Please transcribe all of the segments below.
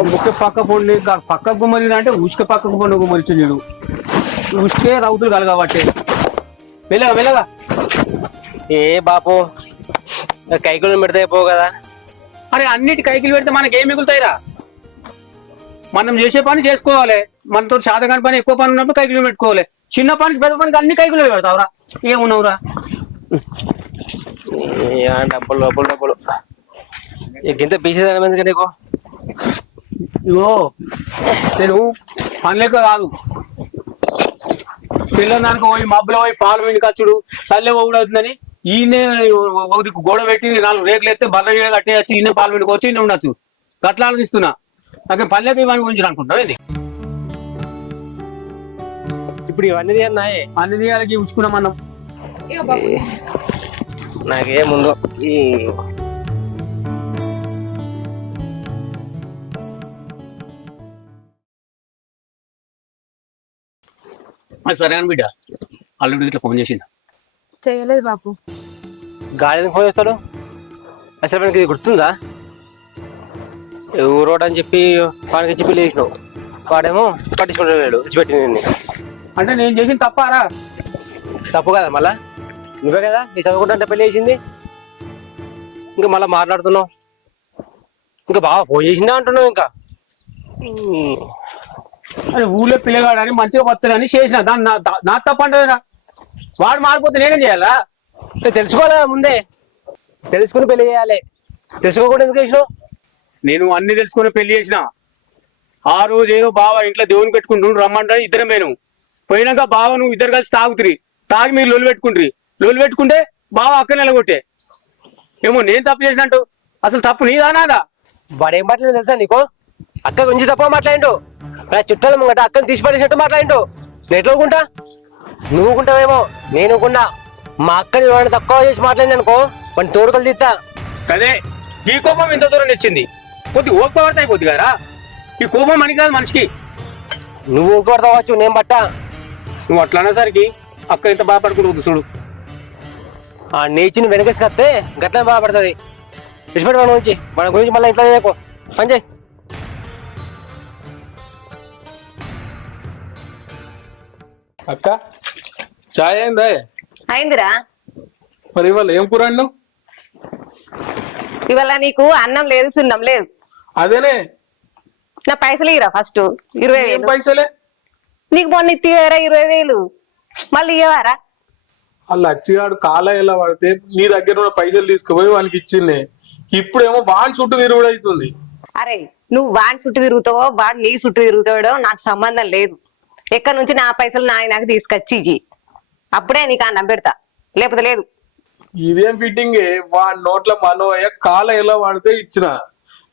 ఉసుక పక్క పొండి పక్క గుమ్మరి అంటే ఉసుక పక్కకు పొండి గుమ్మరిచ్చు నీడు ఉసుకే రౌతులు కలగబట్టే మెల్లగా మెల్లగా. ఏ బాపు కైకులు పెడితే అయిపోవు కదా. అరే అన్నిటి కైకిలు పెడితే మనకి ఏం మిగులుతాయిరా? మనం చేసే పని చేసుకోవాలి. మనతో శాతకాని పని ఎక్కువ పని ఉన్నప్పుడు కైకిలు పెట్టుకోవాలి. చిన్న పనికి పెద్ద పనికి అన్ని కైకిలు పెడతావురా. ఏమున్నావురా? డబ్బులు డబ్బులు డబ్బులు ఇంత పీసేది నీకు. ఇగో నేను పనిలేక కాదు, పిల్లదానికి పోయి మబ్బులో పోయి పాలు వినికచ్చుడు చల్లే కూడా అవుతుందని ఈయనే గోడ పెట్టి 4 రేకులు ఎత్తే బర్ర కట్టే వచ్చి ఈయన పాలు వినుకోవచ్చు, ఈయన ఉండొచ్చు. గట్లా ఆలోచిస్తున్నా. నాకు పనిలేక ఇవన్నీ గురించి అనుకుంటావు ఏంది? ఇప్పుడు ఇవన్నీ తీయన్నాయి, అన్ని తీయాలకి ఉంచుకున్నాం అన్నం. నాకేముందో ఈ సరే అని బిడ్డ అల్లుడికి ఇట్లా ఫోన్ చేసిందా? చేయలేదు బాపు. గాలిని ఫోన్ చేస్తాడు అసలు మనకి ఇది గుర్తుందా? ఊరోడు అని చెప్పి వాడికి ఇచ్చి పెళ్లి చేసినావు, వాడేమో పట్టించుకుంటాడు విడిచిపెట్టి నిన్ను. అంటే నేను చేసిన తప్పారా? తప్పు కదా మళ్ళా, నువ్వే కదా నీ చదువుకుంటే పెళ్లి చేసింది. ఇంకా మళ్ళీ మాట్లాడుతున్నావు, ఇంకా బాగా ఫోన్ చేసిందా అంటున్నావు. ఇంకా అని ఊళ్ళో పిల్లగాడని మంచిగా వస్తాడని చేసిన దాన్ని నా తప్పంటారా? వాడు మారిపోతే నేనేం చేయాలా? తెలుసుకోవాలా ముందే, తెలుసుకుని పెళ్లి చేయాలి. తెలుసుకోకుండా ఎందుకు చేసినావు? నేను అన్ని తెలుసుకుని పెళ్లి చేసిన. ఆ రోజు ఏదో బావ ఇంట్లో దేవుని పెట్టుకుంటుండ్రు రమ్మంటాడు, ఇద్దరం పోయినాక బావ నువ్వు ఇద్దరు కలిసి తాగుతురి, తాగి మీరు లొల్లు పెట్టుకుంటారు. లొల్లు పెట్టుకుంటే బావ అక్క నిలగొట్టే. ఏమో నేను తప్పు చేసినట్టు. అసలు తప్పు నీదా నాదా? వాడు ఏం మాట్లాడిందో తెలుసా నీకు? అక్క గురించి తప్ప మాట్లాడిండు, చుట్టాలు ముంగట అక్కని తీసి పడేసినట్టు మాట్లాడిండు. నేను ఎట్లా ఊరుకుంటా? నువ్వు ఊరుకుంటావేమో, నేను ఊరుకున్నా. మా అక్కని వాడిని తక్కువ చేసి మాట్లాడింది అనుకో, వాడిని తోడుకలు తీస్తా. అదే ఈ కోపం ఇంత దూరం తెచ్చింది. కొద్ది ఓపిక అయిపోద్ది కదా. ఈ కోపం అని కాదు మనిషికి. నువ్వు ఊరుకోడతావచ్చు, నేను బట్టా. నువ్వు అట్లా అనేసరికి అక్క ఇంత బాధపడుకుంటుంది చూడు. ఆ నేర్చిని వెనకేసుకొస్తే గట్లనే బాధపడుతుంది. విడిచిపెట్టి మన గురించి, మన గురించి మళ్ళీ ఇంట్లో చేయకు, పని చేయి. అక్క చాయ్ అయిందా? అయిందిరా. మరి ఇవాళ ఏం కూర అన్నావు? ఇవాళ నీకు అన్నం లేదు, సున్నం లేదు. అదేనే నా పైసలు ఇరా ఫస్ట్ 20,000. పైసలే నీకు మొన్న ఇవ్వరా 20,000, మళ్ళీ ఇవ్వరా? వాళ్ళు అచ్చిగాడు కాల ఎలా పడితే నీ దగ్గర ఉన్న పైసలు తీసుకుపోయి వానికి ఇచ్చింది. ఇప్పుడేమో వాని చుట్టూ తిరుగుడు అవుతుంది. అరే నువ్వు వాడి చుట్టూ తిరుగుతావో వాడు నీ చుట్టూ తిరుగుతాడో నాకు సంబంధం లేదు. ఎక్కడి నుంచి నా పైసలు నాకు తీసుకొచ్చి ఇయ్యి, అప్పుడే నీకు అన్నం పెడతా, లేకపోతే లేదు. ఇదేం ఫిట్టింగ్? వాడి నోట్ల మనోయ్య కాల ఎలా పడితే ఇచ్చిన,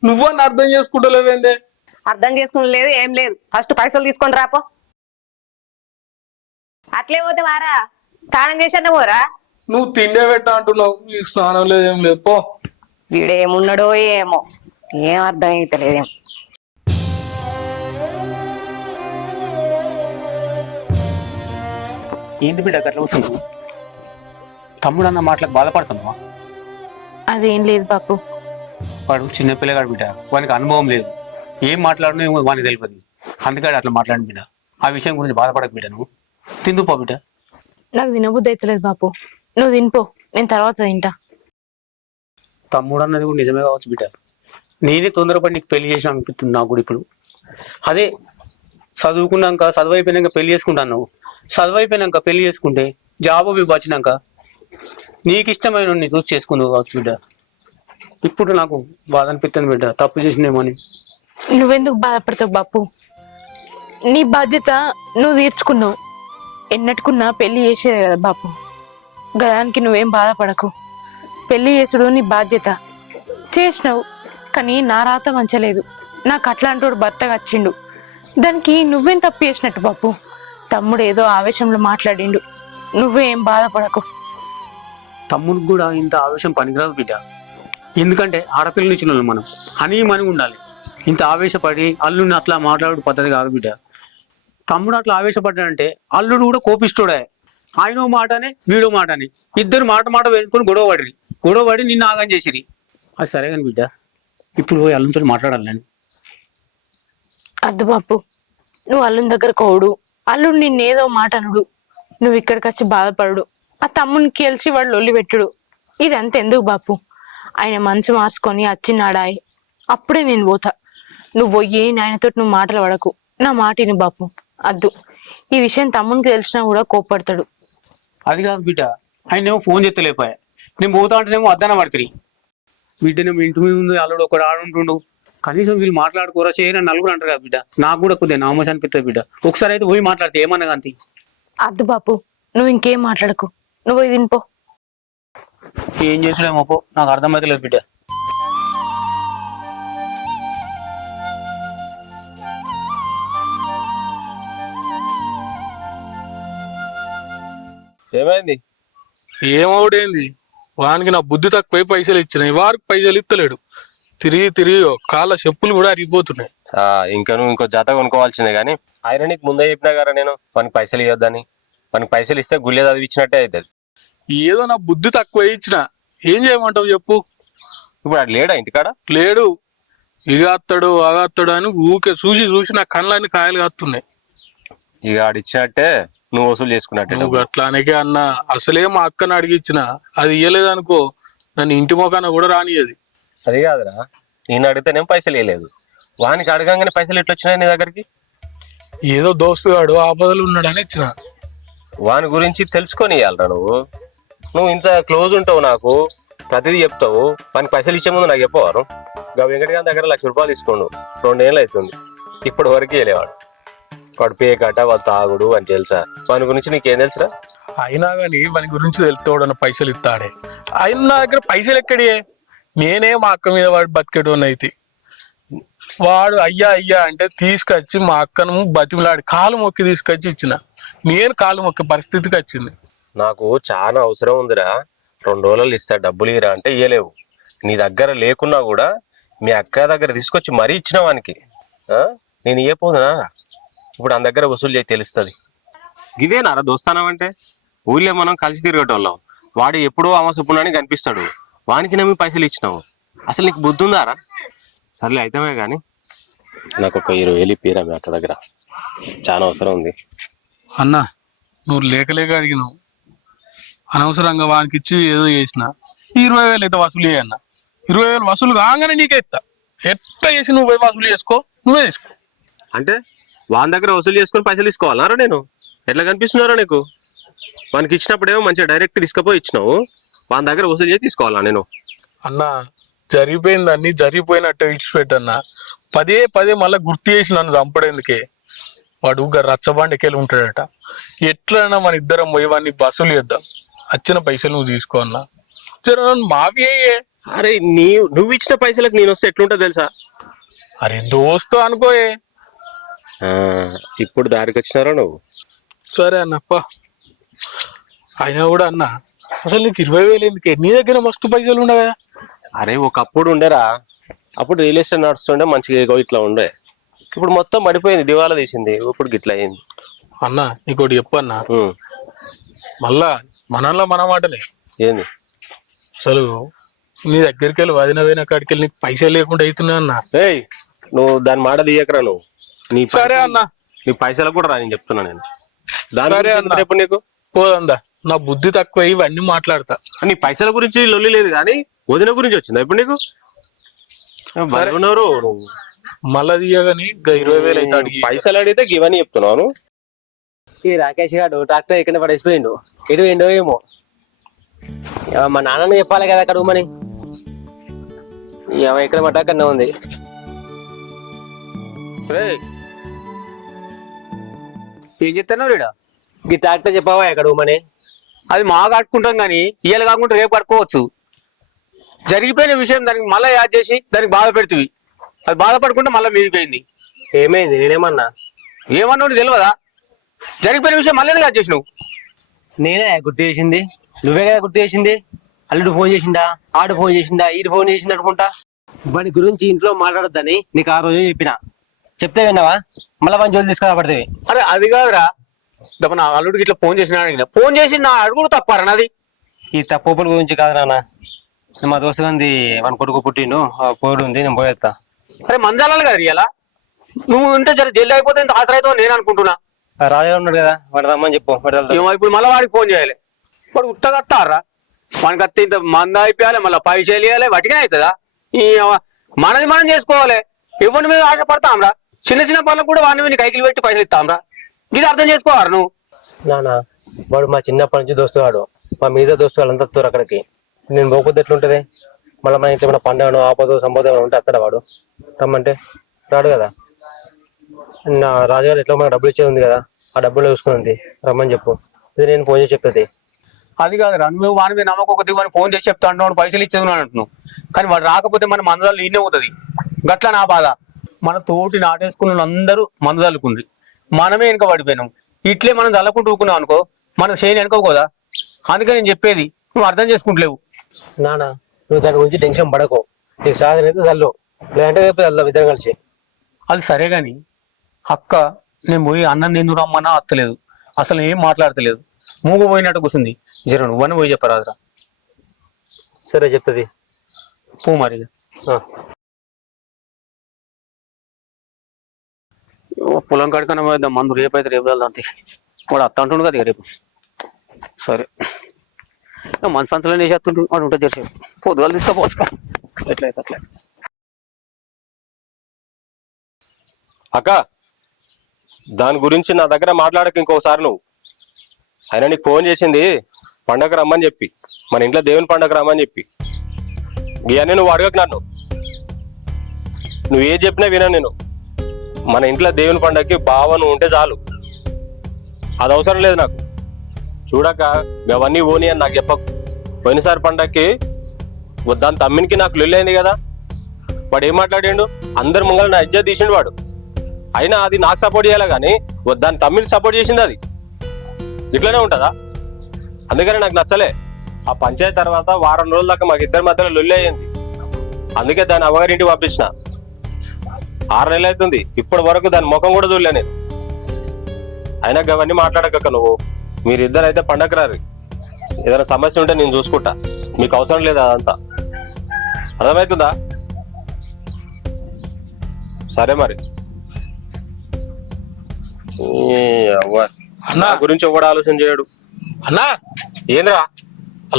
నువ్వని అర్థం చేసుకుంటలేవేందే? అర్థం చేసుకుని లేదు, ఏం లేదు. ఫస్ట్ పైసలు తీసుకొని రాపో. అట్లే పోతే వారా స్నానం చేసా పోరా. నువ్వు తిండే పెట్టా అంటున్నావు, నీకు స్నానం లేదు ఏం లేదు. పో. వీడేమున్నాడో ఏమో, ఏం అర్థం అవుతలేదేమో. ఏంటి బిడ్డ అట్లా వస్తుంది? తమ్ముడు అన్న మాటలకు బాధపడుతున్నావా? అదేం లేదు బాపు. వాడు చిన్న పిల్లగాడు బిడ్డ, వానికి అనుభవం లేదు. ఏం మాట్లాడనో ఏమో వానికి తెలియదు. అందుకని అట్లా మాట్లాడి బిడ్డ. ఆ విషయం గురించి బాధపడక బిడ్డ. నువ్వు తిందుపో బిడ్డ. నాకు తినబుద్ధి అవుతలేదు బాపు, నువ్వు తినిపో, నేను తర్వాత తింటా. తమ్ముడు అన్నది కూడా నిజమే కావచ్చు బిడ్డ. నేనే తొందరపడి నీకు పెళ్లి చేసిన అనిపిస్తుంది నాకు కూడా ఇప్పుడు. అదే చదువుకున్నాక చదువు అయిపోయినాక పెళ్లి చేసుకుంటాను. చదువు అయిపోయినాక పెళ్లి చేసుకుంటే జాబ్ వచ్చినాక నీకు ఇష్టమైన చూసి చేసుకుందావు కావచ్చు బిడ్డ. ఇప్పుడు నాకు బాధ అనిపిస్తుంది బిడ్డ, తప్పు చేసినేమని. నువ్వెందుకు బాధపడతావు బాపు? నీ బాధ్యత నువ్వు తీర్చుకున్నావు. ఎన్నట్టుకున్నా పెళ్లి చేసేది కదా బాపు, గదానికి నువ్వేం బాధపడకు. పెళ్లి చేసుడు నీ బాధ్యత. చేసినావు, కానీ నా రాత మంచలేదు. నాకు అట్లాంటి వాడు భర్తగా వచ్చిండు, దానికి నువ్వేం తప్పు చేసినట్టు బాపు? తమ్ముడు ఏదో ఆవేశంలో మాట్లాడిండు, నువ్వేం బాధపడకు. తమ్ముడికి కూడా ఇంత ఆవేశం పనికిరాదు బిడ్డ. ఎందుకంటే ఆడపిల్లలు ఇచ్చిన మనం మని ఉండాలి. ఇంత ఆవేశపడి అల్లుడిని అట్లా మాట్లాడు పద్ధతి కాదు బిడ్డ. తమ్ముడు అట్లా ఆవేశపడ్డాడంటే అల్లుడు కూడా కోపిస్తోడే. ఆయనో మాటనే వీడో మాటని ఇద్దరు మాట వేసుకొని గొడవ పడి, నిన్ను ఆగం చేసిరి. అది సరే కానీ బిడ్డ, ఇప్పుడు పోయి అల్లుతో మాట్లాడాలి నేను. నువ్వు అట్లా మాట్లాడకు. తమ్ముడు అట్లా ఆవేశపడ్డాడంటే అల్లుడు కూడా కోపిస్తోడే. ఆయనో మాటనే వీడో మాటని ఇద్దరు మాట వేసుకొని గొడవ పడి, గొడవ పడి నిన్ను ఆగం చేసిరి. అది సరే కానీ బిడ్డ, ఇప్పుడు పోయి అల్లుతో మాట్లాడాలి నేను. అద్దు బాపు, నువ్వు అల్లుని దగ్గర కోడు, అల్లుడు నిన్నేదో మాట అనుడు, నువ్వు ఇక్కడికి వచ్చి బాధపడు, ఆ తమ్మునికి గెలిచి వాడు లొల్లి పెట్టుడు, ఇదంతా ఎందుకు బాపు? ఆయన మనసు మార్చుకొని వచ్చినాడాయి, అప్పుడే నేను పోతా. నువ్వు పోయి నాయనతో నువ్వు మాటలు పడకు, నా మాట విను బాపు. అద్దు, ఈ విషయం తమ్మునికి తెలిసినా కూడా కోప్పడతాడు. అది కాదు బిడ్డ, ఆయన ఏమో ఫోన్ చేస్తలేపాయ, నేను పోతా అంటేనేమో అద్దన పడుతుంది. బిడ్డనేమో ఇంటి మీద ఉంది, అల్లుడు ఒకడు ఆడుంటుండు, కనీసం వీళ్ళు మాట్లాడుకోరా చేయని నలుగురు అంటారు కదా బిడ్డ. నాకు కూడా కొద్దిగా నామోస్ అనిపిస్తుంది బిడ్డ. ఒకసారి అయితే పోయి మాట్లాడితే ఏమన్నా కాంతి. అద్దు బాపు, నువ్వు ఇంకేం మాట్లాడకు, నువ్వు ఇది పో. ఏం చేసుడేమో పో, నాకు అర్థమైతలేదు బిడ్డ. ఏమైంది? ఏమవుడేంది, వానికి నా బుద్ధి తక్కువై పైసలు ఇచ్చినాయి, వారికి పైసలు ఇస్తలేడు. తిరిగి తిరిగి కాళ్ళ చెప్పులు కూడా అరిగిపోతున్నాయి. ఇంకా నువ్వు ఇంకో జత కొనుక్కోవాల్సిందే కానీ ఆయన నీకు ముందే చెప్పినా కదా నేను మనకి పైసలు ఇవ్వద్దని. మనకి పైసలు ఇస్తే గుళ్ళే చదివిచ్చినట్టే అవుతుంది. ఏదో నా బుద్ధి తక్కువ ఇచ్చిన, ఏం చేయమంటావు చెప్పు. ఇప్పుడు అది లేడా ఇంటికాడ? లేడు. ఇగత్తాడు అగత్తాడు అని ఊకే చూసి చూసి నా కళ్ళని కాయలు కాస్తున్నాయి. ఇక ఆడిచ్చినట్టే నువ్వు వసూలు చేసుకున్నట్టే. నువ్వు అట్లానికే అన్న, అసలే మా అక్కని అడిగిచ్చిన, అది ఇయ్యలేదనుకో నన్ను ఇంటి మొక్కన కూడా రానియది. అది కాదురా, నేను అడిగితేనేం పైసలు ఇవ్వలేదు, వానికి అడగంగానే పైసలు ఎట్లా వచ్చినాయి నీ దగ్గరికి? ఏదో దోస్తుగాడు ఆపదలు ఉన్నాడని ఇచ్చిన. వాని గురించి తెలుసుకొని ఇవ్వాలరా నువ్వు. నువ్వు ఇంత క్లోజ్ ఉంటావు, నాకు ప్రతిదీ చెప్తావు, వానికి పైసలు ఇచ్చే ముందు నాకు చెప్పవారు. ఇంకా వెంకటగారి దగ్గర 1,00,000 రూపాయలు తీసుకోండు, 2 ఏళ్ళు అవుతుంది, ఇప్పటి వరకు వెళ్ళేవాడు. వాడు పేకట, వాడు తాగుడు అని తెలుసా? వాని గురించి నీకేం తెలుసురా? అయినా గాని వాని గురించి తెలుతాడన్న పైసలు ఇస్తాడే. ఆయన నా దగ్గర పైసలు ఎక్కడే? నేనే మా అక్క మీద వాడు బతికేటోని అయితే, వాడు అయ్యా అయ్యా అంటే తీసుకొచ్చి మా అక్కను బతిమలాడి కాలు మొక్కి తీసుకొచ్చి ఇచ్చిన. నేను కాలు మొక్కే పరిస్థితికి వచ్చింది. నాకు చాలా అవసరం ఉందిరా, 2 రోజులు ఇస్తా, డబ్బులు ఇరా అంటే ఇయ్యలేవు. నీ దగ్గర లేకున్నా కూడా మీ అక్క దగ్గర తీసుకొచ్చి మరీ ఇచ్చిన వానికి. నేను ఇయ్యపోదునా? ఇప్పుడు ఆ దగ్గర వసూలు చేసి తెలుస్తుంది. ఇవేనారా దోస్తానం అంటే? ఊళ్ళో మనం కలిసి తిరిగేటోళ్ళం, వాడు ఎప్పుడో అమసపుణానికి కనిపిస్తాడు, వానికి నమ్మి పైసలు ఇచ్చినావు. అసలు నీకు బుద్ధి ఉందారా? సర్లే అయితమే కానీ నాకు ఒక 20,000 ఇప్పిరా, మీ అక్క దగ్గర చాలా అవసరం ఉంది. అన్న, నువ్వు లేక అడిగినావు, అనవసరంగా వానికి ఇచ్చి ఏదో చేసిన. 20,000 అయితే వసూలు చేయన్న. 20,000 వసూలు కాగానే నీకే ఇస్తా. ఎట్లా చేసి నువ్వు పోయి వసూలు చేసుకో, నువ్వే తీసుకో. అంటే వాని దగ్గర వసూలు చేసుకుని పైసలు తీసుకోవాలన్నారా? నేను ఎట్లా కనిపిస్తున్నారా నీకు? వానికి ఇచ్చినప్పుడేమో మంచిగా డైరెక్ట్ తీసుకుపోయి ఇచ్చినావు, వాని దగ్గర వసూలు చేసి తీసుకోవాలా నేను? అన్న, జరిగిపోయిందాన్ని జరిగిపోయినట్టు ఇడిచిపెట్టన్నా. పదే పదే మళ్ళీ గుర్తు చేసి నన్ను చంపడేందుకే. వాడు రచ్చబండికెళ్ళి ఉంటాడట. ఎట్లన్నా మన ఇద్దరం పోయి వాడిని వసూలు చేద్దాం, వచ్చిన పైసలు నువ్వు తీసుకో అన్నా. మావి అయ్యే. అరే నువ్వు ఇచ్చిన పైసలకు నేను వస్తే ఎట్లుంటా తెలుసా? అరే దోస్తు అనుకోయే. ఇప్పుడు దారికి వచ్చినారా నువ్వు? సరే అన్నప్ప. అయినా కూడా అన్న, అసలు నీకు 20,000 ఎందుకే? నీ దగ్గర మస్తు పైసలు ఉండగా. అరే ఒకప్పుడు ఉండేరా, అప్పుడు రియల్ ఎస్టేట్ నడుస్తుండే, మంచిగా ఇట్లా ఉండే. ఇప్పుడు మొత్తం పడిపోయింది, దివాలా తీసింది, ఇప్పుడు గిట్లా అయింది. అన్న నీకోటి చెప్పన్నా, మళ్ళా మనలో మన మాటలే. ఏంది? అసలు నీ దగ్గరికి వెళ్ళి వదిన పోయిన కాడికి వెళ్ళి నీకు పైసలు లేకుండా అవుతున్నా అన్న. ఏయ్, నువ్వు దాని మాట తీయకరా. నువ్వు సరే అన్న, నీ పైసలకు కూడా రాని చెప్తున్నా నేను. దాని రేపు నీకు పోదందా, నా బుద్ధి తక్కువ ఇవన్నీ మాట్లాడతా. నీ పైసల గురించి లొల్లి లేదు కానీ వదిన గురించి వచ్చిందా ఇప్పుడు నీకు? మళ్ళా తీయగాని 20,000 అయితే అడిగి పైసలు అడిగితే ఇవన్నీ చెప్తున్నాను. ఈ రాకేష్ గారు ట్రాక్టర్ ఎక్కడ పడేసిపోయిండు, ఎటు ఏండో ఏమో. మా నాన్నని చెప్పాలి కదా అక్కడ ఉమ్మని. ఎక్కడ పట్టాకన్నా ఉంది. ఏం చెప్తున్నావు రీడా? ఈ ట్రాక్టర్ చెప్పావా ఎక్కడ ఉమ్మని? అది మా కట్టుకుంటాం కానీ ఇవాళ కాకుండా రేపు కట్టుకోవచ్చు. జరిగిపోయిన విషయం దానికి మళ్ళీ యాడ్ చేసి దానికి బాధ పెడుతుంది. అది బాధపడుకుంటే మళ్ళీ మీదిపోయింది. ఏమైంది? నేనేమన్నా? ఏమన్నా తెలియదా? జరిగిపోయిన విషయం మళ్ళీ యాడ్ చేసి నువ్వు. నేనే గుర్తు చేసింది, నువ్వే కదా గుర్తు చేసింది. అల్లుడు ఫోన్ చేసిండా, ఆడు ఫోన్ చేసిండా, ఈడు ఫోన్ చేసిండు అనుకుంటా. వాడి గురించి ఇంట్లో మాట్లాడొద్దని నీకు ఆ రోజే చెప్పిన. చెప్తే విన్నావా? మళ్ళీ వాడిని జోలు తీసుకురాబడుతుంది. అరే అది కాదురా, నా అల్లుడికి ఇట్లా ఫోన్ చేసిన ఫోన్ చేసి నా అడుగుడు తప్పారా నాది? ఈ తప్పుల గురించి కాదు నాన్న, మా దోస్తు గాంధీ మన కొడుకు పుట్టిండు, పోడు ఉంది, నేను పోయేస్తా. అరే మంజాలాలు కదా ఇలా నువ్వు ఉంటే జర జల్ది అయిపోతే ఇంత ఆసరైతే నేను అనుకుంటున్నా. రాజా ఉన్నాడు కదా, వాడు రమ్మని చెప్పు, వాడు వెళ్తాడు. ఏమో ఇప్పుడు మళ్ళీ వాడికి ఫోన్ చేయాలి. వాడు ఉత్తగా వస్తారా? వానికి వస్తే ఇంత మంద అయిపోయాలి, మళ్ళీ పైసలు ఇవ్వాలి, వాటికే అవుతుందా? ఈ మనది మనం చేసుకోవాలి. ఎవరి మీద ఆశపడతాంరా? చిన్న చిన్న పనులకు కూడా వాడిని మీద కైకిలు పెట్టి పైసలు ఇస్తాంరా? ఇది అర్థం చేసుకోవాలి నువ్వు. నానా వాడు మా చిన్నప్పటి నుంచి దోస్తు వాడు, మా మీద దోస్తు వాళ్ళంతా వస్తారు అక్కడికి. నేను పోకపోతే ఎట్లుంటది? మళ్ళీ మన ఇంట్లో ఏమైనా పండుగను ఆపదో సంపద ఏమైనా ఉంటే వస్తాడా వాడు? రమ్మంటే రాడు కదా. నా రాజుగారు ఎట్లా మనకు డబ్బులు ఇచ్చేది ఉంది కదా, ఆ డబ్బులు చూసుకుంది, రమ్మని చెప్పు. ఇది నేను ఫోన్ చేసి చెప్తుంది. అది కాదురా, నువ్వు వాని మీద నమ్మకొకటి వాడిని ఫోన్ చేసి చెప్తా అంటున్నావు, పైసలు ఇచ్చేది అంటున్నావు. కానీ వాడు రాకపోతే మన మందదాలు ఈయనే అవుతుంది. గట్లా నా బాధ. మన తోటి నాటేసుకున్న అందరూ మందదాలుకుండ్రి, మనమే వెనక పడిపోయినాం. ఇట్లే మనం చల్లకుంటూ ఊకున్నాం అనుకో, మన చేయని వెనుకోదా. అందుకే నేను చెప్పేది నువ్వు అర్థం చేసుకుంటలేవు. నానా నువ్వు దాని గురించి టెన్షన్ పడకు, నీకు సాధన అయితే చల్లు, లేదంటే రేపు వెళ్దాం ఇద్దరం కలిసి. అది సరే గాని అక్క, నేను పోయి అన్నం తిందు రమ్మన్నా అత్తలేదు, అసలు ఏం మాట్లాడతలేదు, మూగు పోయినట్టు కూర్చుంది. జర నువ్వని పోయి చెప్పరాదురా. సరే చెప్తుంది. పో మరి. పొలం కడుకన పోద్దాం, మందు రేపు అయితే రేపు వెళ్దాం. అంతే వాడు అత్త అంటుండు కదా రేపు. సరే మన సంచలనం వేసేస్తుంటు వాడు ఉంటుంది చేసే పొద్దుగాలు తీసుకోపోసుకో. ఎట్లయితే అట్లా. అక్క దాని గురించి నా దగ్గర మాట్లాడక ఇంకోసారి నువ్వు. అయినా నీకు ఫోన్ చేసింది పండగ రమ్మని చెప్పి, మన ఇంట్లో దేవుని పండగ రమ్మని చెప్పి. ఇవన్నీ నువ్వు అడగకు నన్ను, నువ్వు ఏ చెప్పినా వినా నేను. మన ఇంట్లో దేవుని పండగకి బావ నువ్వు ఉంటే చాలు, అది అవసరం లేదు నాకు. చూడక అవన్నీ ఓని అని నాకు చెప్పకు. పోయినసారి పండగకి దాని తమ్మినికి నాకు లొల్లైంది కదా, వాడు ఏం మాట్లాడిండు, అందరి ముంగల నా ఇజ్జత్ తీసిండు వాడు. అయినా అది నాకు సపోర్ట్ చేయాలి కానీ దాని తమ్మికి సపోర్ట్ చేసింది. అది ఇట్లనే ఉంటుందా? అందుకని నాకు నచ్చలే. ఆ పంచాయతీ తర్వాత వారం రోజుల దాకా మాకు ఇద్దరి మధ్యలో లొల్లి అయ్యింది. అందుకే దాని అవ్వగారింటికి పంపించిన. 6 నెలలు అవుతుంది, ఇప్పటి వరకు దాని ముఖం కూడా చూడలే నేను. అయినా అవన్నీ మాట్లాడక నువ్వు. మీరిద్దరు అయితే పండగ రారు, ఏదైనా సమస్య ఉంటే నేను చూసుకుంటా, మీకు అవసరం లేదు అదంతా. అర్థమవుతుందా? సరే మరి. అన్నా గురించి ఎవడు ఆలోచన చేయడు. అన్నా ఏంద్రా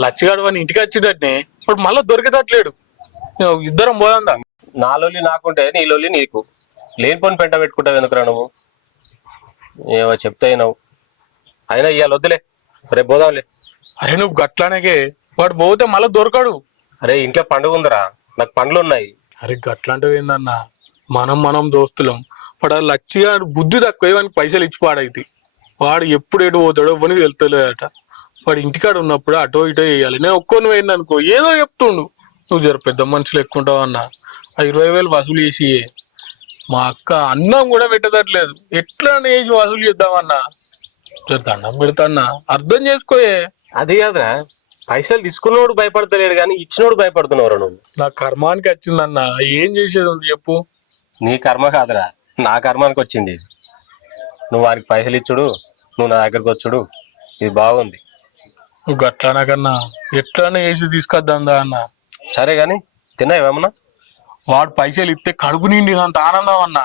లచ్చిగాడు వాడిని ఇంటికి వచ్చేటట్నే ఇప్పుడు మళ్ళీ దొరికేటట్లేడు. ఇద్దరం పోదా? నా లొల్లి నాకుంటే నీ లొల్లి నీకు. లేనిపోని పెంట పెట్టుకుంటావు ఎందుకురా నువ్వు? ఏమో చెప్తే అయినావు. అయినా ఇవాళ వద్దులే, రేపు పోదాంలే. అరే నువ్వు గట్లానకే, వాడు పోతే మళ్ళీ దొరకడు. అరే ఇంట్లో పండుగ ఉందిరా, నాకు పండ్లు ఉన్నాయి. అరే గట్లాంటివి ఏందన్నా, మనం దోస్తులం. వాడు లచ్చిగా బుద్ధి తక్కువ, వానికి పైసలు ఇచ్చి పాడైతే వాడు ఎప్పుడు ఎటు పోతాడో ఎవరికి వెళ్తలేదట. వాడు ఇంటికాడ ఉన్నప్పుడు అటో ఇటో వేయాలి. నేను ఒక్కొని పోయింది అనుకో ఏదో చెప్తుండు, నువ్వు జర పెద్ద మనుషులు ఎక్కుంటావు అన్న, ఆ 20,000 వసూలు చేసి. మా అక్క అన్నం కూడా పెట్టదట్లేదు, ఎట్లా వేసి వసూలు చేద్దామన్నా. జర దండం పెడతాన్నా, అర్థం చేసుకోయే. అది కాదురా, పైసలు తీసుకున్నోడు భయపడతలేడు కానీ ఇచ్చినోడు భయపడుతున్నావురా నువ్వు. నా కర్మానికి వచ్చిందన్నా, ఏం చేసేది ఉంది చెప్పు? నీ కర్మ కాదురా, నా కర్మానికి వచ్చింది. నువ్వు వారికి పైసలు ఇచ్చుడు, నువ్వు నా దగ్గరకు వచ్చుడు, ఇది బాగుంది. నువ్వు గట్లానా కన్నా ఎట్లానే వేసి తీసుకొద్దా అన్న. సరే గాని తిన్నావేమన్నా? వాడు పైసలు ఇస్తే కడుపు నిండి అంత ఆనందం అన్నా,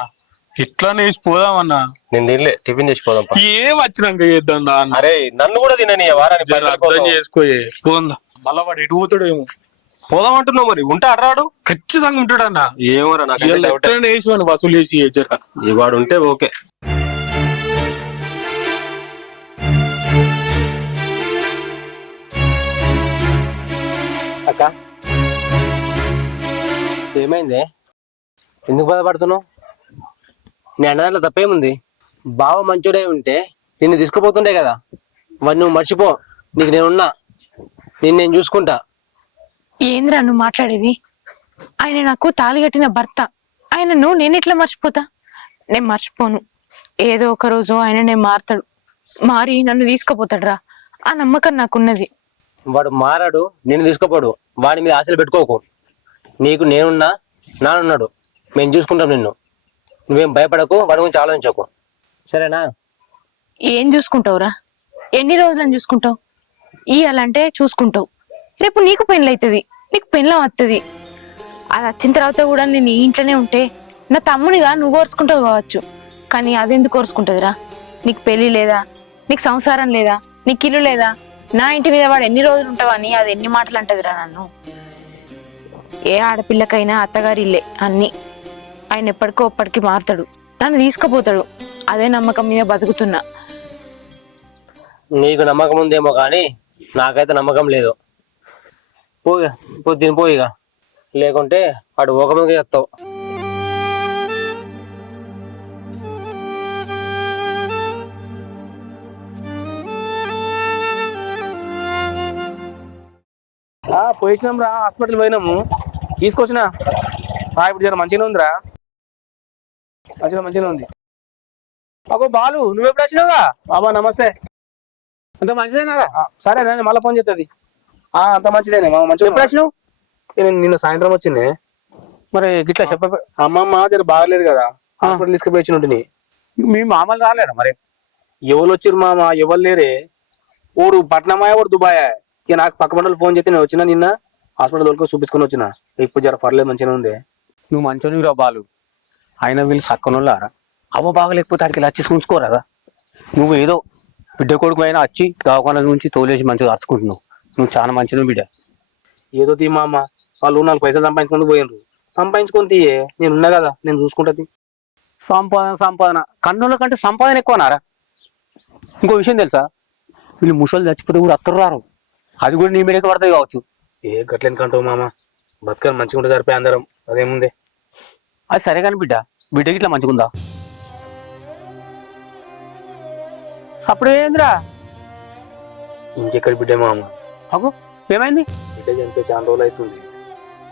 ఎట్లానే వేసి పోదామన్నా. నేను తినలే, టిఫిన్ చేసి పోదాం. ఏం వచ్చినాక చేద్దాం అన్న. అరే నన్ను కూడా తినని అర్థం చేసుకోయే, పోందా. మళ్ళా వాడు ఎటు పోతాడేమో. పోదాం అంటున్నావు మరి, ఉంటే అడ్రాడు. ఖచ్చితంగా ఉంటాడన్నా. ఏమోరా నాకు ఎట్లనే వేసి వాడిని వసూలు చేసి వాడు ఉంటే ఓకే. అక్క ఏమైంది? ఎందుకు బాధపడుతున్నావు? నీ అన్నదాంట్లో తప్పేముంది? బావ మంచోడే ఉంటే నిన్ను తీసుకుపోతుండే కదా. వాడు నువ్వు మర్చిపో, నీకు నేనున్నా, నేను చూసుకుంటా. ఏంద్రా నువ్వు మాట్లాడేది? ఆయన నాకు తాళి కట్టిన భర్త, ఆయనను నేను ఎట్లా మర్చిపోతా? నేను మర్చిపోను. ఏదో ఒక రోజు ఆయన నేను మారుతాడు, మారి నన్ను తీసుకుపోతాడు రా, ఆ నమ్మకం నాకున్నది. వాడు మారాడు, నిన్ను తీసుకుపోడు. వాడి మీద ఆశలు పెట్టుకోకు. నీకు నేనున్నా, నానున్నాడు, మేము చూసుకుంటాం నిన్ను. నువ్వేం భయపడకు, వాడి గురించి ఆలోచించకు, సరేనా? ఏం చూసుకుంటావురా? ఎన్ని రోజులని చూసుకుంటావు? ఇయ్యాలంటే చూసుకుంటావు, రేపు నీకు పెళ్ళి అవుతుంది, నీకు పెళ్ళం వస్తుంది. అది వచ్చిన తర్వాత కూడా నేను ఈ ఇంట్లోనే ఉంటే నా తమ్మునిగా నువ్వు కోరుచుకుంటావు కావచ్చు, కానీ అదెందుకు కోరుచుకుంటుందిరా? నీకు పెళ్లి లేదా, నీకు సంసారం లేదా, నీకు ఇల్లు లేదా, నా ఇంటి మీద వాడు ఎన్ని రోజులు ఉంటావని అది ఎన్ని మాటలు అంటదిరా నన్ను. ఏ ఆడపిల్లకైనా అత్తగారి ఇల్లే అన్ని. ఆయన ఎప్పటికో ఒప్పటికి మారుతాడు, నన్ను తీసుకుపోతాడు. అదే నమ్మకం మీద బతుకుతున్నా. నీకు నమ్మకం ఉందేమో కానీ నాకైతే నమ్మకం లేదు. పోగా పొద్దున పోయిగా, లేకుంటే అటు ఒక మీద చేస్తావు. పోయినాం రా, హాస్పిటల్ పోయినాము, తీసుకొచ్చినా. ఇప్పుడు జర మంచిగా ఉందిరా, మంచిగా ఉంది. అగో బాలు, నువ్వెప్పుడు వచ్చినావుగా? బాబా నమస్తే. అంత మంచిదేనారా? సరే నేను మళ్ళీ ఫోన్ చేస్తుంది. అంత మంచిదేనే మామ. మంచిగా ఎప్పుడు వచ్చినావు? నేను నిన్న సాయంత్రం వచ్చిందే. మరి గిట్లా చెప్ప అమ్మమ్మ జర బాగలేదు కదా, హాస్పిటల్ తీసుకుపోయి వచ్చినట్టు. మీ మామలు రాలేరా మరి? ఎవరు వచ్చిర్రు మామ? ఎవరు లేరే. ఓడు పట్నమాయ, ఓడు దుబాయ్. ఇక నాకు పక్క పంటలు ఫోన్ చేస్తే నేను వచ్చినా, నిన్న హాస్పిటల్ దొరికి చూపించుకొని వచ్చిన. ఇప్పుడు జర పర్లేదు, మంచిగా ఉంది. నువ్వు మంచోనివి రా బాలు. ఆయన వీళ్ళు సక్కనోళ్ళారా? అవ్వ బాగలేకపోతే అక్కడికి వచ్చి ఉంచుకోరాదా? నువ్వు ఏదో బిడ్డ కొడుకు అయినా వచ్చి దవాఖాన నుంచి తోలేసి మంచిగా అరుచుకుంటున్నావు. నువ్వు చాలా మంచిగా బిడ్డ. ఏదో తీ మామ, వాళ్ళు 4 పైసలు సంపాదించుకొని పోయినరు. సంపాదించుకొని తీయే, నేను ఉన్నా కదా, నేను చూసుకుంటది. సంపాదన కన్నుల కంటే సంపాదన ఎక్కువనారా? ఇంకో విషయం తెలుసా? వీళ్ళు ముసలు చచ్చిపోతే కూడా అత్తరు రారు. అది కూడా నీ మీదకి పడతాయి కావచ్చు. గట్లెనకంటావు మామ, బతకని మంచిగా ఉంటే సరిపోయి అందరం, అదేముంది. అది సరే కానీ బిడ్డకి ఇట్లా మంచిగుందా? సప్పుడు ఏందిరా? ఇంకెక్కడ బిడ్డే మామ, అగో ఏమైంది? బిడ్డ చనిపోయి చాలా రోజులు అవుతుంది.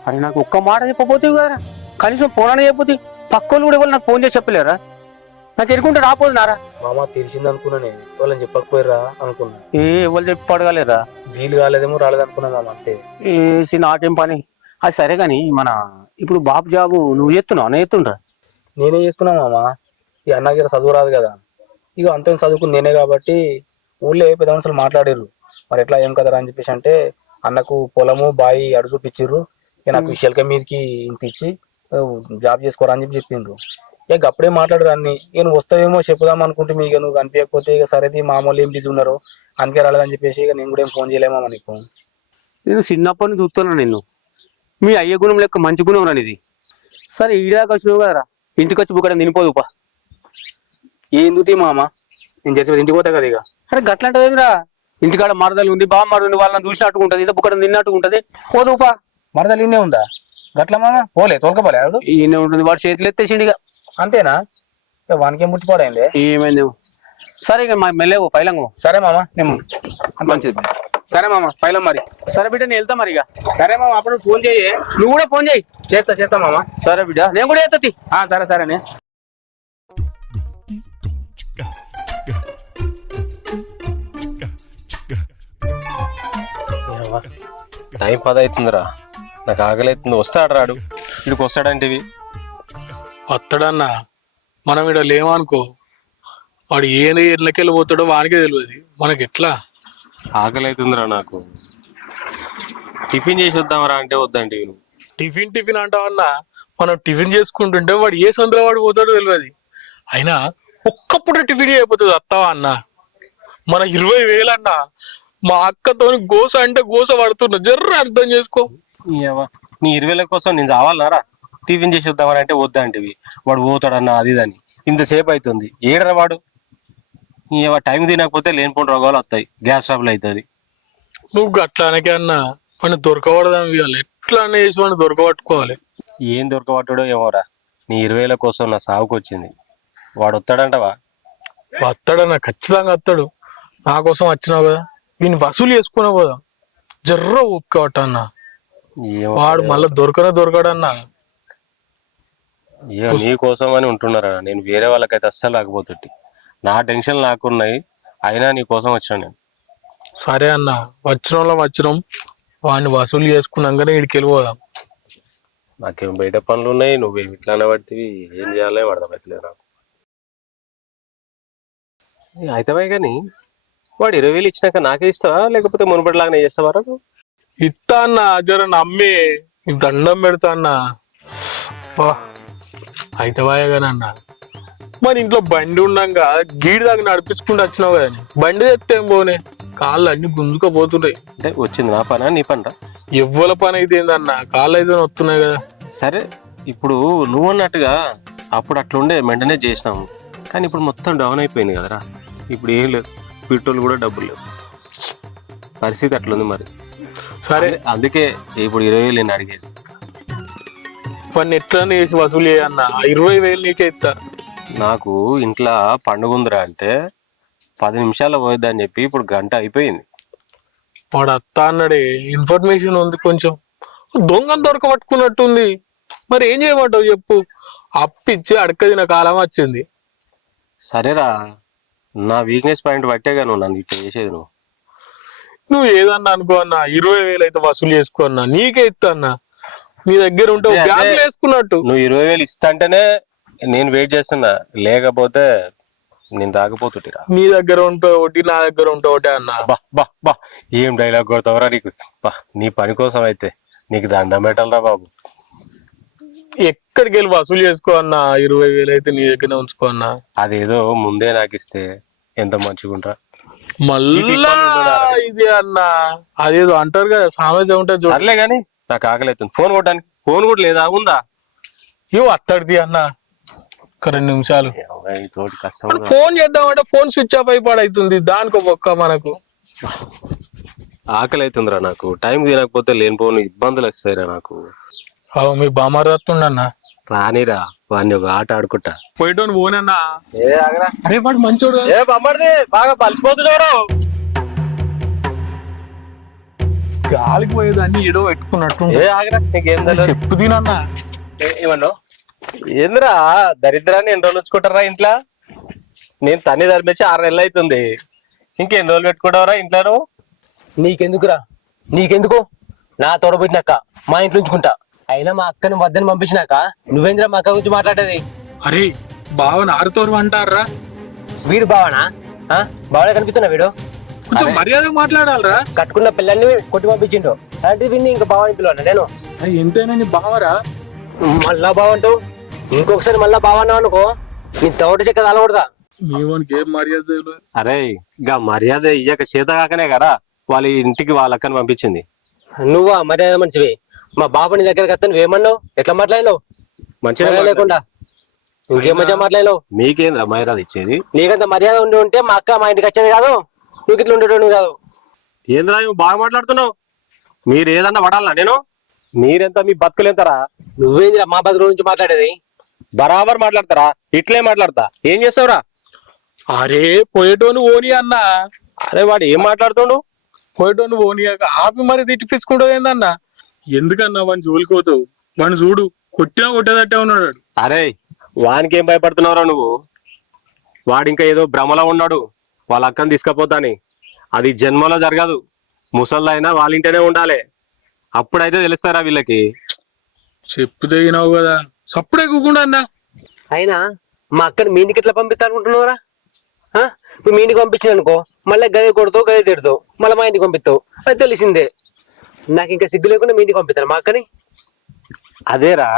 అని నాకు ఒక్క మాట చెప్పబోతేవి కదరా, కనీసం ఫోన్ చెప్పితే పక్కోళ్ళు కూడా ఎవరు నాకు ఫోన్ చేసి చెప్పలేరా? నాకు ఎరుకుంటే రాపోదు నారా? మామ తెలిసింది అనుకున్నానే, వాళ్ళని చెప్పకపోయారా అనుకున్నా. ఎవరు చెప్పి పడగలేరా? వీలు కాలేదేమో, రాలేదనుకున్నా మామ, అంతే. ఏసి నాకేం పని. అది సరే కానీ మన ఇప్పుడు బాబు జాబు నువ్వు చేస్తున్నావు అన్న చేస్తుండ్రా? నేనే చేసుకున్నా మామ. ఈ అన్నగిర చదువు రాదు కదా, ఇక అంతే చదువుకుని నేనే కాబట్టి ఊళ్ళో పెద్ద మనుషులు మాట్లాడారు. మరి ఎట్లా ఏం కదరా అని చెప్పేసి అంటే, అన్నకు పొలము బాయి అడు చూపించారు. ఇక నాకు విషయాలక మీదకి ఇంత ఇచ్చి జాబ్ చేసుకోరా అని చెప్పిండ్రు. ఇక అప్పుడే మాట్లాడరు అన్ని. ఇక నువ్వు వస్తావేమో చెప్పుదాం అనుకుంటే ఇక నువ్వు కనిపించకపోతే ఇక సరేది మామూలు ఏం బిజీ ఉన్నారు, అందుకే రాలేదని చెప్పేసి ఇక నేను కూడా ఏం ఫోన్ చేయలేమా నీకు. నేను చిన్నప్పటి నుంచి చూస్తున్నాను నిన్ను. మీ అయ్య గుణం లెక్క మంచి గుణం రానిది. సరే ఈడాకి వచ్చినావు కదరా, ఇంటికి వచ్చి బుక్కడ తినిపోదుపా. ఎందుకు మామ, నేను చేసేది ఇంటికి పోతా కదా. ఇక అరే గట్లంటేమిరా? ఇంటికాడ మరదలు ఉంది, బాగా మరదలు, వాళ్ళని చూసినట్టుగా ఉంటది, ఇదో బుక్కడ తిన్నట్టుగా ఉంటది, పోదుపా. మరదలు ఇన్నే ఉందా? గట్ల మామ పోలే, తోలకపోలే ఆవిడ? ఈయనే ఉంటుంది, వాడు చేతులు ఎత్తేసిండిగా. అంతేనా? వానికేం ముట్టిపోయింది? ఏమైందేమో. సరే ఇక మెల్లవు పైలంగు. సరే మామ, నేను మంచిది. సరే మామ, పైలం మరి. సరే బిడ్డ నేను వెళ్తా మరి ఇక. సరే మామ, అప్పుడు ఫోన్ చేయి. నువ్వు కూడా ఫోన్ చేయి. చేస్తా మామ. సరే బిడ్డ, నేను కూడా చేస్తా. సరేనే. టైం 10 అవుతుందిరా, నాకు ఆకలి అవుతుంది. వస్తాడు రాడు, ఇక్కడికి వస్తాడంటివి. వస్తాడన్నా, మనం ఇక్కడ లేమనుకో, వాడు ఏ ఎట్లకెళ్ళి పోతాడో వానికే తెలియదు, మనకి ఎట్లా? ఆకలి అవుతుందిరా నాకు. టిఫిన్ చేసి వద్దామరా అంటే వద్దంటివి నువ్వు. టిఫిన్ అంటావన్నా, మనం టిఫిన్ చేసుకుంటుంటే వాడు ఏ సందులో వాడు పోతాడో తెలియదు. అయినా ఒక్కప్పుడు టిఫిన్ అయిపోతుంది వస్తావా అన్న? మన 20,000 అన్న, మా అక్కతోని గోస అంటే గోస పడుతున్నా, జర్ర అర్థం చేసుకో. నీ 20,000 కోసం నేను చావాలన్నారా? టిఫిన్ చేసి వద్దామని అంటే వద్దంటివి. వాడు పోతాడన్నా అది దాన్ని. ఇంతసేపు అవుతుంది, ఏడరా వాడు? టైం తినకపోతే లేనిపోయిన రోగాలు వస్తాయి, గ్యాస్ ట్రబుల్ అవుతుంది. నువ్వు గట్లానకే అన్నా, వాడిని దొరకబడదాం ఇవ్వాలి, ఎట్లా అన్న చేసి వాడిని దొరకబట్టుకోవాలి. ఏం దొరకబట్టాడో ఏమోరా, నీ 20,000 కోసం నా సాగుకు వచ్చింది. వాడు వస్తాడంటవా? వస్తాడన్నా, ఖచ్చితంగా వస్తాడు. నా కోసం వచ్చినావు కదా, వీని వసూలు చేసుకునే పోదాం, జర్ర ఊపుకోవట అన్న. వాడు మళ్ళీ దొరకడన్నా. నీ కోసం అని ఉంటున్నారా? నేను వేరే వాళ్ళకైతే అస్సలు రాకపోతుంటే. నా టెన్షన్ నాకున్నాయి, అయినా నీ కోసం వచ్చాను నేను. సరే అన్న, వచ్చినాం, వాడిని వసూలు చేసుకున్నాకనే ఇక్కడికి వెళ్ళిపోదాం. నాకేం బయట పనులు ఉన్నాయి, నువ్వేమి ఇట్లానే పడితే ఏం చేయాలో అర్థమవుతలేదు నాకు. అయితే కానీ వాడు 20,000 ఇచ్చినాక నాకే ఇస్తావా, లేకపోతే మునుపటిలాగానే చేస్తావా? ఇస్తా అన్న, జర నమ్మి దండం పెడతా అన్న. అయితే వాయగానే అన్న మరి ఇంట్లో బండి ఉండంగా గీడి దాకా నడిపించుకుంటూ వచ్చినావు కదా బండి తెస్తే ఏం పోనే కాళ్ళు అన్ని గుంజుకపోతున్నాయి. అంటే వచ్చింది నా పనా నీ పనిరా? ఎవ్వల పని అయితే ఏందన్న కాళ్ళు అయితే వస్తున్నాయి కదా. సరే ఇప్పుడు నువ్వు అన్నట్టుగా అప్పుడు అట్లుండే వెంటనే చేసినాము, కానీ ఇప్పుడు మొత్తం డౌన్ అయిపోయింది కదరా. ఇప్పుడు ఏం లేదు, పెట్రోల్ కూడా డబ్బులు లేవు, పరిస్థితి అట్లుంది మరి. సరే అందుకే ఇప్పుడు 20,000 నేను అడిగేది. పని ఎట్లా చేసి వసూలు చేయన్న 20,000 నీకే ఇస్తా. నాకు ఇంట్లో పండుగ ఉందిరా అంటే 10 నిమిషాల్లో పోయిద్దని చెప్పి ఇప్పుడు గంట అయిపోయింది. వాడు అత్త అన్నాడే ఇన్ఫర్మేషన్ ఉంది, కొంచెం దొంగ దొరకబట్టుకున్నట్టుంది. మరి ఏం చేయమంటావు చెప్పు? అప్పిచ్చి అడకదిన కాలం వచ్చింది. సరేరా, నా వీక్నెస్ పాయింట్ బట్టేగా నువ్వు నన్ను ఇట్లా చేసేది. నువ్వు ఏదన్నా అనుకో అన్న 20,000 అయితే వసూలు చేసుకో అన్న, నీకే ఇస్తా అన్న. నీ దగ్గర ఉంటే బ్యాగులు వేసుకున్నట్టు. నువ్వు 20,000 ఇస్తా అంటేనే నేను వెయిట్ చేస్తున్నా, లేకపోతే నేను తాగిపోతుంటిరా. నీ దగ్గర ఉంటే ఒకటి, నా దగ్గర ఉంటే ఒకటి అన్న. బా బా బా ఏం డైలాగ్ కొడతావురా నీకు. బా నీ పని కోసం అయితే నీకు దండం పెట్టాలరా బాబు. ఎక్కడికి వెళ్ళి వసూలు చేసుకో అన్న, 20,000 అయితే నీ దగ్గరనే ఉంచుకో అన్న. అదేదో ముందే నాకు ఇస్తే ఎంత మంచిగుంటా. మళ్ళా ఇది అన్న అదేదో అంటారు కదా సామెత ఉంటుంది చూడు. సర్లే గాని నాకు ఆకలి అవుతుంది, ఫోన్ కొట్టడానికి. ఫోన్ కూడా లేదా? ఉందా? ఇవి అత్తడిది అన్న. ఒక 2 నిమిషాలు తోటి కష్టం. ఫోన్ చేద్దామంటే ఫోన్ స్విచ్ ఆఫ్ అయిపోతుంది. దానికి ఒక్క మనకు ఆకలి అవుతుందిరా నాకు. టైం తినకపోతే లేనిపోని ఇబ్బందులు వస్తాయిరా నాకు. మీ బామ్మారు వస్తుండన్న. రానిరా, వాడిని ఒక ఆట ఆడుకుంటా. పోయేటోని పోనన్నా. అరే వాడు మంచోడు. బాగా పలిసిపోతున్నాడు. గాలికి పోయేదాన్ని ఏడో పెట్టుకున్నట్టు చెప్పు తినన్నా. ఏమన్నా ఏందిరా దరిద్రాన్ని ఎన్ని రోజులు ఉంచుకుంటారా ఇంట్లో? నేను తన్ని తరిపేసి 6 నెలలు అవుతుంది, ఇంకెన్ని రోజులు పెట్టుకుంటావురా ఇంట్లో? నీకెందుకురా? నీకెందుకు? నా తోడబుట్టినక్క మా ఇంట్లో ఉంచుకుంటా. అయినా మా అక్కని వద్దని పంపించినాక నువ్వేంద్రా మా అక్క గురించి మాట్లాడేది? అరే బావని ఆరుతోరు అంటారా? వీడు బావనా? బావనే కనిపిస్తున్నా వీడు. కొంచెం మర్యాద మాట్లాడాలరా. కట్టుకున్న పిల్లల్ని కొట్టి పంపించిండు, అలాంటిది విని ఇంకా బావని పిలవన్నా నేను? ఎంతైనా నీ బావరా. మళ్ళా బావంటావు, ఇంకొకసారి మళ్ళా బావన్నావు అనుకో నీ తోట చెక్క తలకూడదా? మీ వానికి ఏం మర్యాద లేదు. అరే ఇంకా మర్యాద ఇయ్యక చేత కాకనే కదా వాళ్ళ ఇంటికి వాళ్ళ అక్కని పంపించింది. నువ్వా మర్యాద మనిషివి? మా బాబు నీ దగ్గరకు వస్తా నువ్వేమన్నావు? ఎట్లా మాట్లాడినావు? మంచిగా లేకుండా ఇంకేం మంచిగా మాట్లాడినావు? మీకేంద్రా మర్యాద ఇచ్చేది? నీకంత మర్యాద ఉండి ఉంటే మా అక్క మా ఇంటికి వచ్చేది కాదు, నువ్వు ఇట్లా ఉండేటోడు కాదు. ఏంద్రా నువ్వు బాగా మాట్లాడుతున్నావు? మీరు ఏదన్నా పడాలనా నేను? మీరెంత మీ బతుకులేంతరా? నువ్వేందిరా మా బతుకు నుంచి మాట్లాడేది? బరాబర్ మాట్లాడతారా? ఇట్లే మాట్లాడతా. ఏం చేస్తావురా? అరే పోయేటోని ఓని అన్నా. అరే వాడు ఏం మాట్లాడుతుండు? పోయేటోని ఓని ఆపి మరి తిట్టిపించుకుంటావు ఏందన్నా? ఎందుకన్నా వాడిని జోలికోతావు? వాడిని చూడు కొట్టినా కొట్టేదట్టే ఉన్నాడు. అరే వానికి ఏం భయపడుతున్నావురా నువ్వు? వాడింకా ఏదో భ్రమలో ఉన్నాడు వాళ్ళ అక్కని తీసుకపోతాని. అది జన్మలో జరగదు. ముసళ్ళైనా వాళ్ళ ఇంటనే ఉండాలి, అప్పుడైతే తెలుస్తారా వీళ్ళకి. చెప్పు తెగినావు కదా, సప్పుడే కూకుండా అన్నా. అయినా మా అక్కని మీ ఇంటికి ఎట్లా పంపిస్తా అనుకుంటున్నావురా? ఇప్పుడు మీ ఇంటికి పంపించిన అనుకో మళ్ళీ గదే కొడతావు, గదే తిడతావు, మళ్ళీ మా ఇంటికి పంపిస్తావు, అది తెలిసిందే. నాకు ఇంకా సిగ్గు లేకుండా మీ ఇంటికి పంపిస్తాను మా అక్కని. అదేరా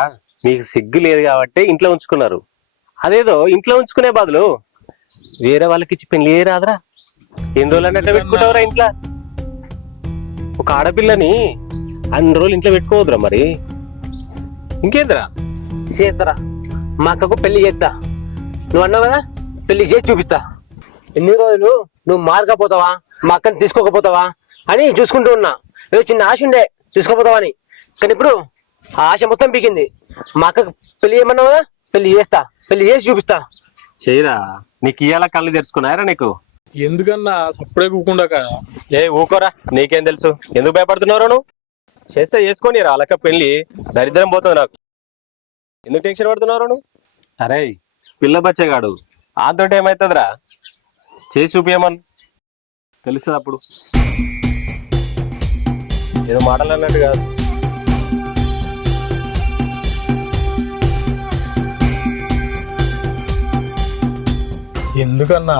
మీకు సిగ్గు లేదు కాబట్టి ఇంట్లో ఉంచుకున్నారు. అదేదో ఇంట్లో ఉంచుకునే బదులు వేరే వాళ్ళకి ఇచ్చి పెళ్లి రాదురా? ఎన్ని రోజులు అన్నట్టు పెట్టుకుంటావురా ఇంట్లో? ఒక ఆడపిల్లని అన్ని రోజులు ఇంట్లో పెట్టుకోవద్దురా మరి. ఇంకేందిరా చేస్తారా? మా అక్కకు పెళ్లి చేస్తా. నువ్వు అన్నావు కదా పెళ్లి చేసి చూపిస్తా. ఎన్ని రోజులు నువ్వు మారకపోతావా, మా అక్కని తీసుకోకపోతావా అని చూసుకుంటూ ఉన్నా. ఏదో చిన్న ఆశ ఉండే తీసుకోపోతావా అని, కానీ ఇప్పుడు ఆ ఆశ మొత్తం పీకింది. మా అక్కకు పెళ్లి చేయమన్నావు కదా, పెళ్లి చేస్తా, పెళ్లి చేసి చూపిస్తా. చేయరా? నీకు ఇయ్యాల కళ్ళు తెరుచుకున్నారా నీకు? ఎందుకన్నా సప్పుడే కూకుండా? ఏ ఊకోరా, నీకేం తెలుసు? ఎందుకు భయపడుతున్నావు నువ్వు? చేస్తే చేసుకొని రా అలక్క పెళ్లి. దరిద్రం పోతుంది నాకు. ఎందుకు టెన్షన్ పడుతున్నావు నువ్వు? అరే పిల్ల బచ్చేగాడు ఆతోటి ఏమైతుందిరా? చేసి చూపియమని తెలుస్తుంది అప్పుడు. ఏదో మాటలు అన్నట్టు కాదు. ఎందుకన్నా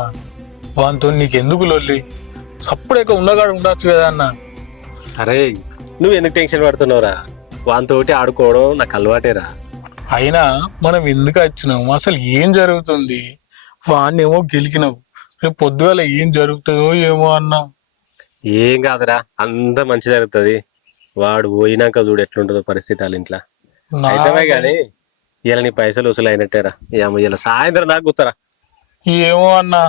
వాంతో నీకెందుకు లొల్లి? సప్పుడేక ఉన్నగాడు ఉండొచ్చు కదా అన్న. అరే నువ్వు ఎందుకు టెన్షన్ పడుతున్నావురా? వానితోటి ఆడుకోవడం నాకు అలవాటేరా. అయినా మనం ఎందుకు వచ్చినాం, అసలు ఏం జరుగుతుంది? వాడినేమో గెలికినావు, రేపు పొద్దుగాల ఏం జరుగుతుందో ఏమో అన్నా. ఏం కాదురా, అంత మంచి జరుగుతుంది. వాడు పోయినాక చూడు ఎట్లుంటుందో పరిస్థితి వాళ్ళ ఇంట్లో. అయితే గాని ఇలా నీ పైసలు వసూలు అయినట్టేరా. ఇలా సాయంత్రం దాకా కూతారా. ఏమో అన్నా,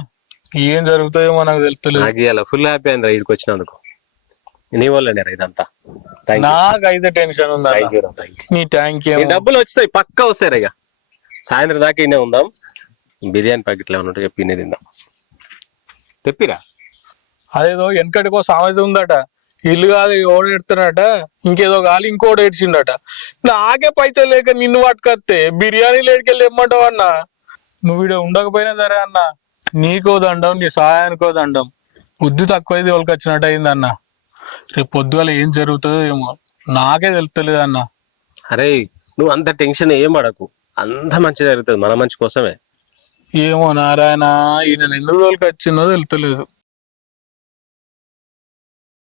ఏం జరుగుతాయేమో నాకు తెలుస్తలేదు. నాకు ఇలా ఫుల్ హ్యాపీ అయిందిరా ఇక్కడికి వచ్చినందుకు. నీ వల్లనేరా ఇదంతా. నాకైతే టెన్షన్ ఉందా? నీ ట్యాంక్ ఈ డబ్బులు వచ్చాయి, పక్కా వస్తాయి. ఇక సాయంత్రం దాకా ఇన్నే ఉందాం. బిర్యానీ ప్యాకెట్లు ఏమన్నా ఉంటే చెప్పి ఇన్నే తిందాం. తెప్పిరా. అదేదో వెనకటికో సామెత ఉందట, ఇల్లు కాదు ఓడ ఎడుతున్నట, ఇంకేదో కాలి ఇంకోటి ఏడ్చిండట. నాకే పైసలు లేక నిన్ను పట్టుకొస్తే బిర్యానీ లేడికెళ్ళి ఇమ్మంటావు అన్నా. నువ్వు ఇక్కడ ఉండకపోయినా సరే అన్న, నీకో దండం, నీ సహాయానికో దండం. బుద్ధి తక్కువైంది వాళ్ళకి వచ్చినట్టు అయింది అన్న. రేపు పొద్దుగాల ఏం జరుగుతుందో ఏమో నాకే తెలుస్తలేదు అన్న. అరే నువ్వు అంత టెన్షన్ ఏం పడకు, అంత మంచి జరుగుతుంది మన మంచి కోసమే. ఏమో నారాయణ, ఈయన ఎన్ని రోజులకి వచ్చిందో తెలుస్తలేదు.